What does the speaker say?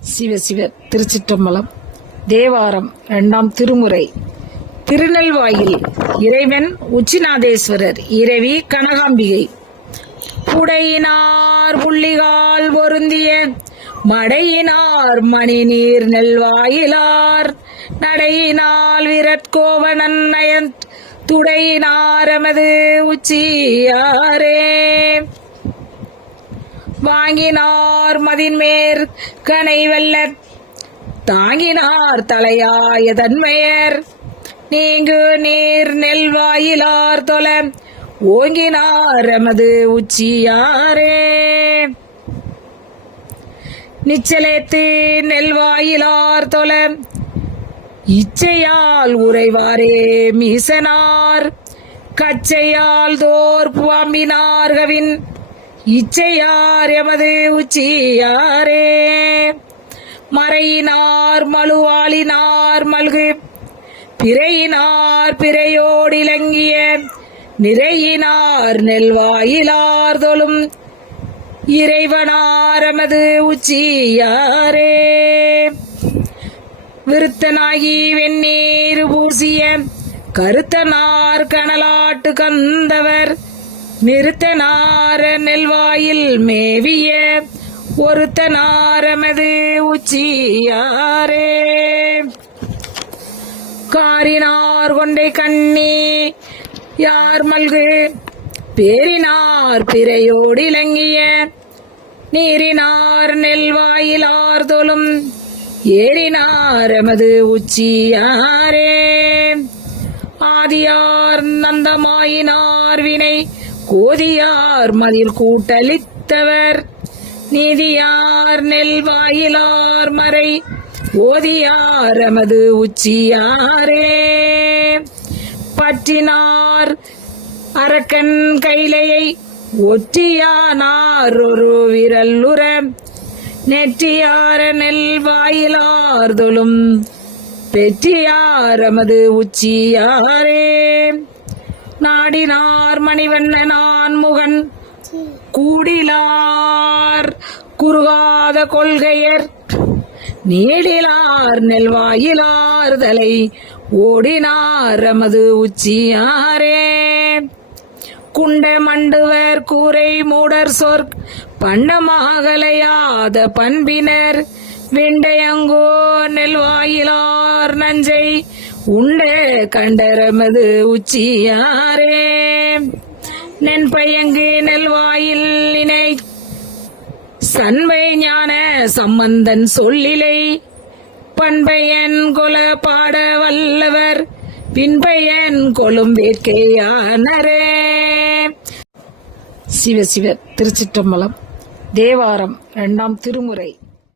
சிவ சிவ திருச்சிற்றம்பலம். தேவாரம் 2ஆம் திருமுறை. திருநெல்வாயில் இறைவன் உச்சிநாதேஸ்வரர், இரவி கனகாம்பிகை. புடையினார் புள்ளிகால் பொருந்திய மடையினார் மணிநீர் நெல்வாயிலார் நடையினால் விரட்கோவனன் நயன் துடையினாரமது உச்சியாரே. வாங்கினார் மதின்மேற் கனை வெல்ல தாங்கினார் தலையாய தன்மையர் நீங்கு நீர் நெல்வாயிலார் தொல ஓங்கினார் எமது உச்சியாரே. நிச்சலேத்து நெல்வாயிலார் தொல இச்சையால் உறைவாரே மீசனார் கச்சையால் தோர் புவாம்பினார்கவின் இச்சையார் எமது உச்சியாரே. மறையினார் மழுவாளினார் மல்கு பிறையினார் பிறையோடிலங்கிய நிறையினார் நெல்வாயிலார் தொழும் இறைவனார் எமது உச்சியாரே. விருத்தனாகி வெந்நீர் பூசிய கருத்தனார் கனலாட்டு கந்தவர் நிறுத்தனார நெல்வாயில் மேவிய ஒருத்தனாரமது உச்சியாரே. காரினார் கொண்டை கண்ணி யார் மல்கு பேரினார் பிறையோடிலங்கிய நீரினார் நெல்வாயிலார் தொழும் ஏறினார் எமது உச்சியாரே. ஆதியார் நந்தமாயினார் வினை கோதியார் மதில் கூட்டளித்தவர் நீதியார் நெல்வாயிலார் மறை ஓதியார் எமது உச்சியாரே. பற்றினார் அரக்கன் கைலையை ஒற்றியானார் ஒரு விரல்லுற நெற்றியார நெல்வாயிலார் தொழும் பெற்றியார் எமது உச்சியாரே. நாடினார் மணிவண்ணனான் முகன் கூடிலார் குறுகாத கொள்கையர் நீடிலார் நெல்வாயிலார் தலை ஓடினார் எமது உச்சியாரே. குண்ட மண்டுவர் கூரை மூடர் சொற் பண்டமாகலையாத பண்பினர் விண்டையங்கோ நெல்வாயிலார் நஞ்சை உண்ட கண்டரமது உச்சியாரே. நென்பயங்கு நெல்வாயில் இணை சண்பை ஞான சம்பந்தன் சொல்லிலை பண்பையன் கொல பாட வல்லவர் பின்பையன் கொலும் வேட்கையானரே. சிவ சிவ திருச்சிற்றம்பலம். தேவாரம் 2ஆம் திருமுறை.